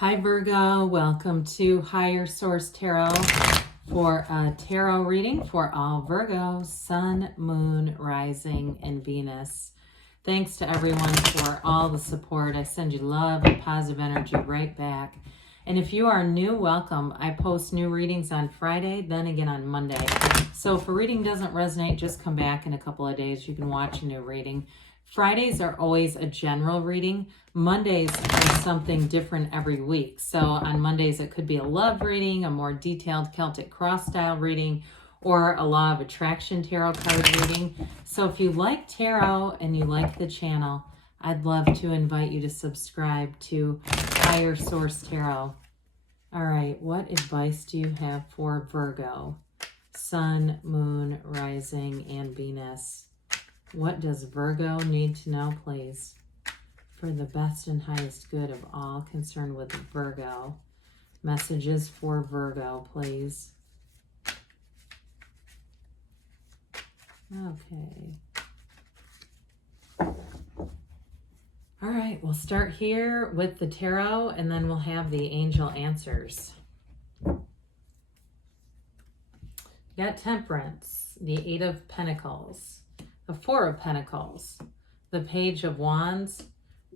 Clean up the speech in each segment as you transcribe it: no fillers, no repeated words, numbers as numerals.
Hi Virgo, welcome to Higher Source Tarot for a tarot reading for all Virgo, Sun, Moon, Rising, and Venus. Thanks to everyone for all the support. I send you love and positive energy right back. And if you are new, welcome. I post new readings on Friday, then again on Monday. So if a reading doesn't resonate, just come back in a couple of days. You can watch a new reading. Fridays are always a general reading. Mondays are something different every week. So on Mondays, it could be a love reading, a more detailed Celtic cross style reading, or a law of attraction tarot card reading. So if you like tarot and you like the channel, I'd love to invite you to subscribe to Higher Source Tarot. All right, what advice do you have for Virgo, Sun, Moon, Rising, and Venus? What does Virgo need to know, please, for the best and highest good of all concerned with Virgo? Messages for Virgo, please. Okay. All right, we'll start here with the tarot, and then we'll have the angel answers. You got Temperance, the Eight of Pentacles, the Four of Pentacles, the Page of Wands,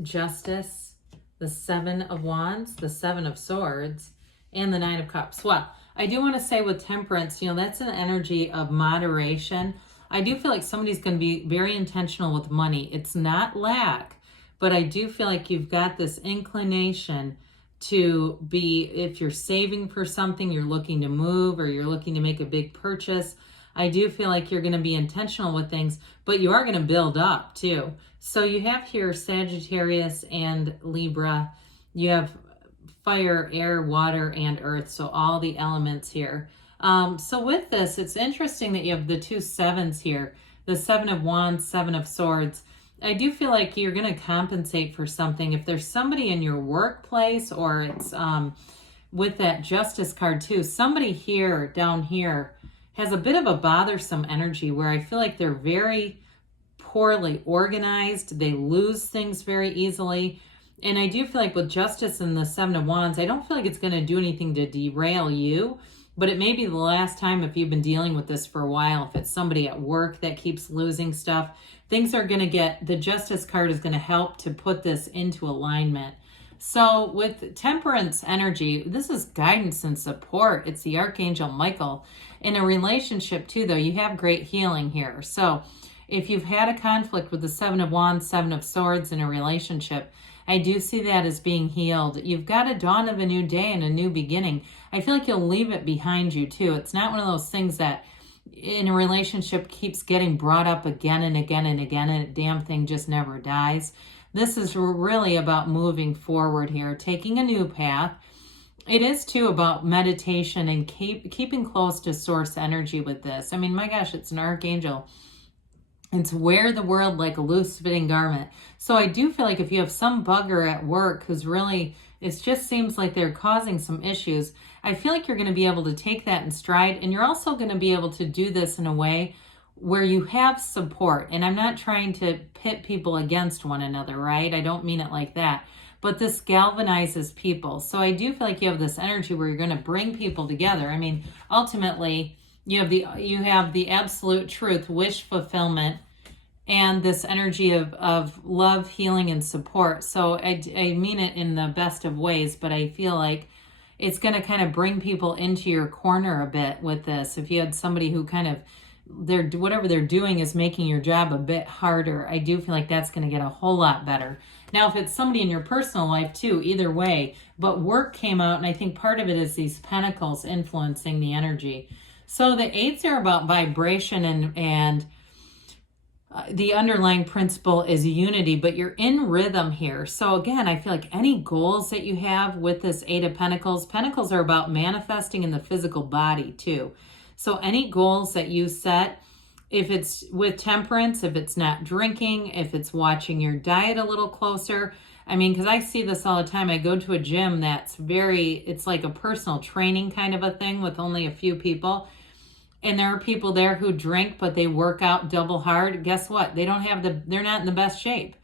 Justice, the Seven of Wands, the Seven of Swords, and the Nine of Cups. Well, I do want to say with Temperance, that's an energy of moderation. I do feel like somebody's going to be very intentional with money. It's not lack, but I do feel like you've got this inclination to be, if you're saving for something, you're looking to move, or you're looking to make a big purchase, I do feel like you're going to be intentional with things, but you are going to build up too. So you have here Sagittarius and Libra. You have fire, air, water, and earth. So all the elements here. So with this, it's interesting that you have the two sevens here, the Seven of Wands, Seven of Swords. I do feel like you're going to compensate for something. If there's somebody in your workplace, or it's with that Justice card too, somebody here, down here, has a bit of a bothersome energy where I feel like they're very poorly organized. They lose things very easily. And I do feel like with Justice and the Seven of Wands, I don't feel like it's going to do anything to derail you, but it may be the last time, if you've been dealing with this for a while, if it's somebody at work that keeps losing stuff, things are going to get, the Justice card is going to help to put this into alignment. So with Temperance energy, this is guidance and support. It's the Archangel Michael. In a relationship too, though, you have great healing here. So if you've had a conflict with the Seven of Wands, Seven of Swords in a relationship, I do see that as being healed. You've got a dawn of a new day and a new beginning. I feel like you'll leave it behind you too. It's not one of those things that in a relationship keeps getting brought up again and again and again, and a damn thing just never dies. This is really about moving forward here, taking a new path. It is too about meditation and keeping close to source energy with this. I mean, my gosh, it's an archangel. It's wear the world like a loose fitting garment. So I do feel like if you have some bugger at work who's really, it just seems like they're causing some issues, I feel like you're going to be able to take that in stride. And you're also going to be able to do this in a way where you have support. And I'm not trying to pit people against one another, right? I don't mean it like that. But this galvanizes people. So I do feel like you have this energy where you're going to bring people together. I mean, ultimately, you have the absolute truth, wish fulfillment, and this energy of love, healing, and support. So I mean it in the best of ways, but I feel like it's going to kind of bring people into your corner a bit with this. If you had somebody who kind of, whatever they're doing is making your job a bit harder, I do feel like that's going to get a whole lot better. Now, if it's somebody in your personal life too, either way, but work came out, and I think part of it is these pentacles influencing the energy. So the eights are about vibration, and the underlying principle is unity, but you're in rhythm here. So again, I feel like any goals that you have with this Eight of Pentacles, Pentacles are about manifesting in the physical body too. So any goals that you set, if it's with Temperance, if it's not drinking, if it's watching your diet a little closer. I mean, because I see this all the time. I go to a gym that's it's like a personal training kind of a thing with only a few people. And there are people there who drink, but they work out double hard. Guess what? They're not in the best shape.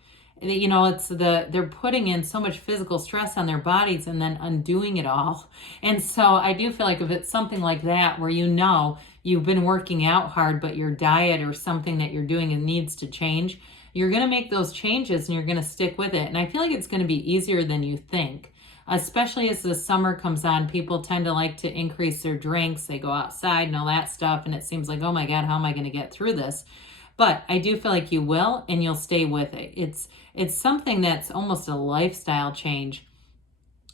You know, they're putting in so much physical stress on their bodies and then undoing it all. And so I do feel like if it's something like that where you know you've been working out hard, but your diet or something that you're doing, it needs to change, you're going to make those changes and you're going to stick with it. And I feel like it's going to be easier than you think. Especially as the summer comes on, people tend to like to increase their drinks. They go outside and all that stuff. And it seems like, oh my God, how am I going to get through this? But I do feel like you will, and you'll stay with it. It's something that's almost a lifestyle change.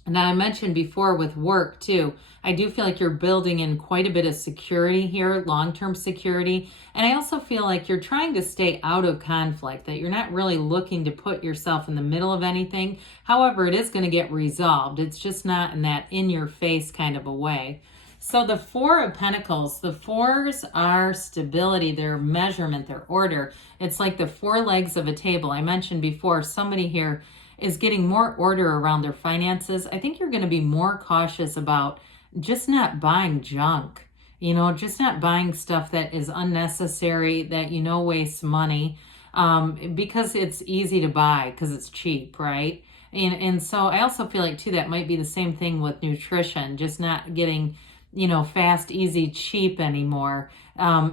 And I mentioned before with work too, I do feel like you're building in quite a bit of security here, long-term security. And I also feel like you're trying to stay out of conflict, that you're not really looking to put yourself in the middle of anything. However, it is going to get resolved. It's just not in that in-your-face kind of a way. So the Four of Pentacles, the fours are stability, their measurement, their order. It's like the four legs of a table. I mentioned before, somebody here is getting more order around their finances. I think you're going to be more cautious about just not buying junk, you know, just not buying stuff that is unnecessary, that you know wastes money, because it's easy to buy because it's cheap, right? And so I also feel like too that might be the same thing with nutrition, just not getting, you know, fast, easy, cheap anymore.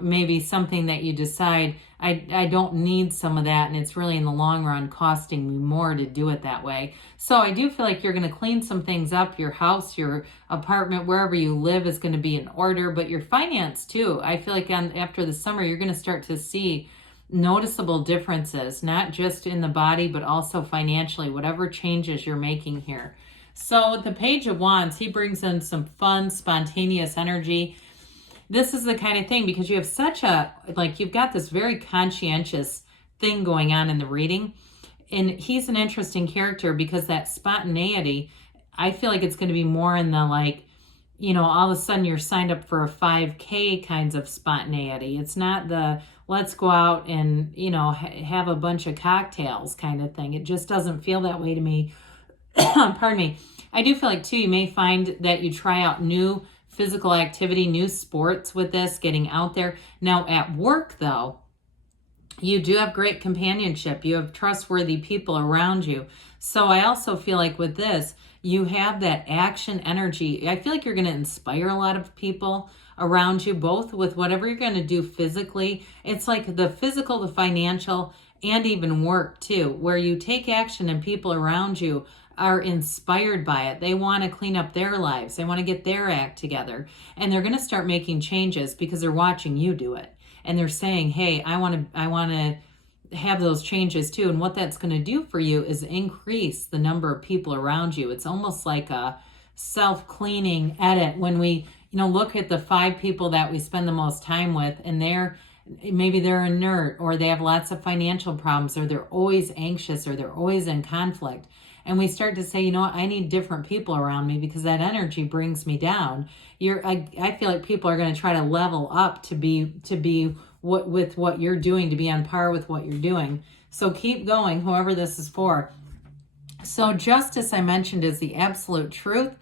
Maybe something that you decide, I don't need some of that, and it's really in the long run costing me more to do it that way. So I do feel like you're going to clean some things up. Your house, your apartment, wherever you live is going to be in order, but your finance too. I feel like after the summer, you're going to start to see noticeable differences, not just in the body, but also financially, whatever changes you're making here. So the Page of Wands, he brings in some fun, spontaneous energy. This is the kind of thing, because you have such a, like, you've got this very conscientious thing going on in the reading. And he's an interesting character because that spontaneity, I feel like it's going to be more in the, like, you know, all of a sudden you're signed up for a 5K kinds of spontaneity. It's not the let's go out and, you know, have a bunch of cocktails kind of thing. It just doesn't feel that way to me. Pardon me. I do feel like too, you may find that you try out new physical activity, new sports with this, getting out there. Now at work though, you do have great companionship. You have trustworthy people around you. So I also feel like with this, you have that action energy. I feel like you're going to inspire a lot of people around you, both with whatever you're going to do physically. It's like the physical, the financial, and even work too, where you take action and people around you are inspired by it. They want to clean up their lives. They want to get their act together. And they're going to start making changes because they're watching you do it. And they're saying, hey, I want to have those changes too. And what that's going to do for you is increase the number of people around you. It's almost like a self-cleaning edit when we, you know, look at the 5 people that we spend the most time with, and maybe they're inert, or they have lots of financial problems, or they're always anxious, or they're always in conflict. And we start to say, you know what, I need different people around me because that energy brings me down. I feel like people are going to try to level up to be with what you're doing, to be on par with what you're doing. So keep going, whoever this is for. So justice, I mentioned, is the absolute truth,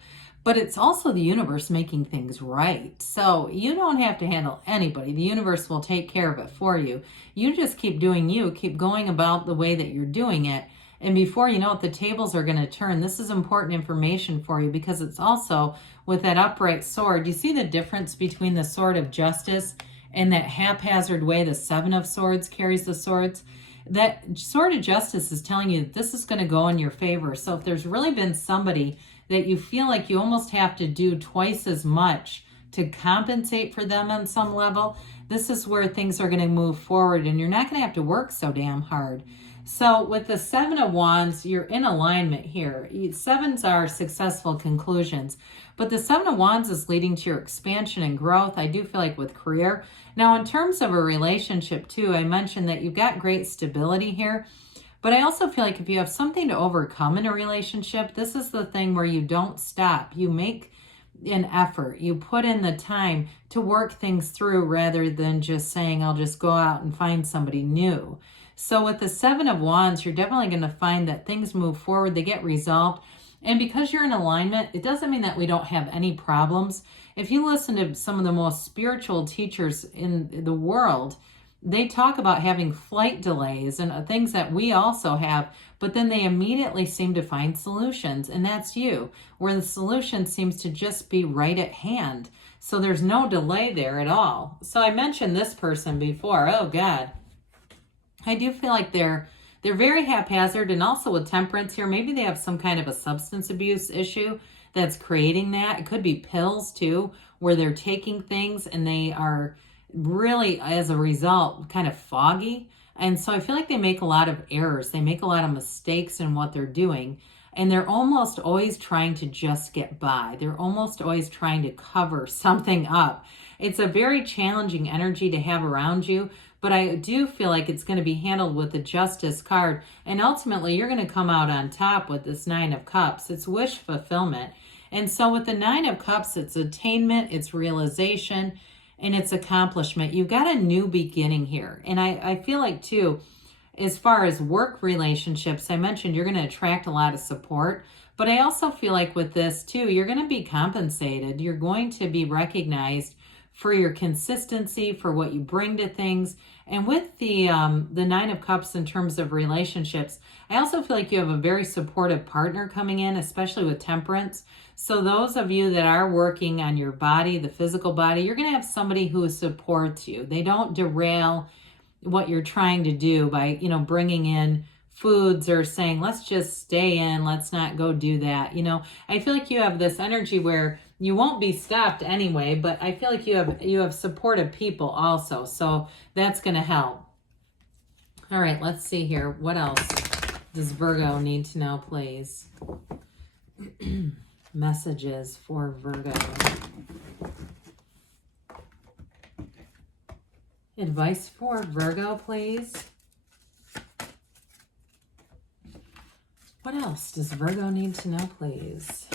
but it's also the universe making things right. So you don't have to handle anybody. The universe will take care of it for you. You just keep doing you, keep going about the way that you're doing it. And before you know it, the tables are going to turn. This is important information for you because it's also with that upright sword. You see the difference between the sword of justice and that haphazard way the 7 of Swords carries the swords? That sword of justice is telling you that this is going to go in your favor. So if there's really been somebody that you feel like you almost have to do twice as much to compensate for them on some level, this is where things are going to move forward and you're not going to have to work so damn hard. So with the 7 of Wands, you're in alignment here. 7s are successful conclusions, but the 7 of Wands is leading to your expansion and growth. I do feel like with career. Now, in terms of a relationship too, I mentioned that you've got great stability here, but I also feel like if you have something to overcome in a relationship, this is the thing where you don't stop. You make an effort. You put in the time to work things through rather than just saying, I'll just go out and find somebody new. So with the 7 of Wands, you're definitely going to find that things move forward, they get resolved. And because you're in alignment, it doesn't mean that we don't have any problems. If you listen to some of the most spiritual teachers in the world, they talk about having flight delays and things that we also have, but then they immediately seem to find solutions. And that's you, where the solution seems to just be right at hand. So there's no delay there at all. So I mentioned this person before. Oh God. I do feel like they're very haphazard, and also with temperance here, maybe they have some kind of a substance abuse issue that's creating that. It could be pills too, where they're taking things and they are really, as a result, kind of foggy. And so I feel like they make a lot of errors. They make a lot of mistakes in what they're doing. And they're almost always trying to just get by. They're almost always trying to cover something up. It's a very challenging energy to have around you, but I do feel like it's going to be handled with the Justice card. And ultimately, you're going to come out on top with this Nine of Cups. It's wish fulfillment. And so with the Nine of Cups, it's attainment, it's realization, and it's accomplishment. You've got a new beginning here. And I feel like, too, as far as work relationships, I mentioned you're going to attract a lot of support. But I also feel like with this, too, you're going to be compensated. You're going to be recognized for your consistency, for what you bring to things. And with the Nine of Cups in terms of relationships, I also feel like you have a very supportive partner coming in, especially with temperance. So those of you that are working on your body, the physical body, you're going to have somebody who supports you. They don't derail what you're trying to do by, bringing in foods or saying, let's just stay in, let's not go do that. I feel like you have this energy where you won't be stopped anyway, but I feel like you have supportive people also. So that's going to help. All right, let's see here. What else does Virgo need to know, please? Messages for Virgo. Advice for Virgo, please. What else does Virgo need to know, please?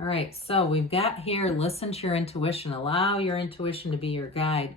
All right, so we've got here, listen to your intuition. Allow your intuition to be your guide.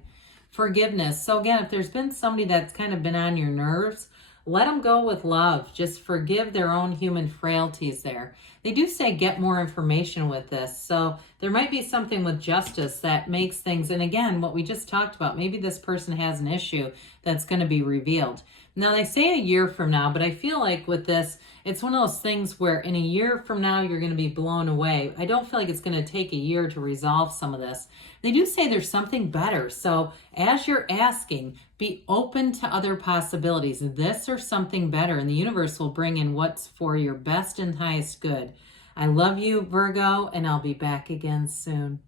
Forgiveness. So again, if there's been somebody that's kind of been on your nerves, let them go with love. Just forgive their own human frailties there. They do say get more information with this. So there might be something with justice that makes things, and again, what we just talked about, maybe this person has an issue that's going to be revealed. Now, they say a year from now, but I feel like with this, it's one of those things where in a year from now, you're going to be blown away. I don't feel like it's going to take a year to resolve some of this. They do say there's something better. So as you're asking, be open to other possibilities. This or something better, and the universe will bring in what's for your best and highest good. I love you, Virgo, and I'll be back again soon.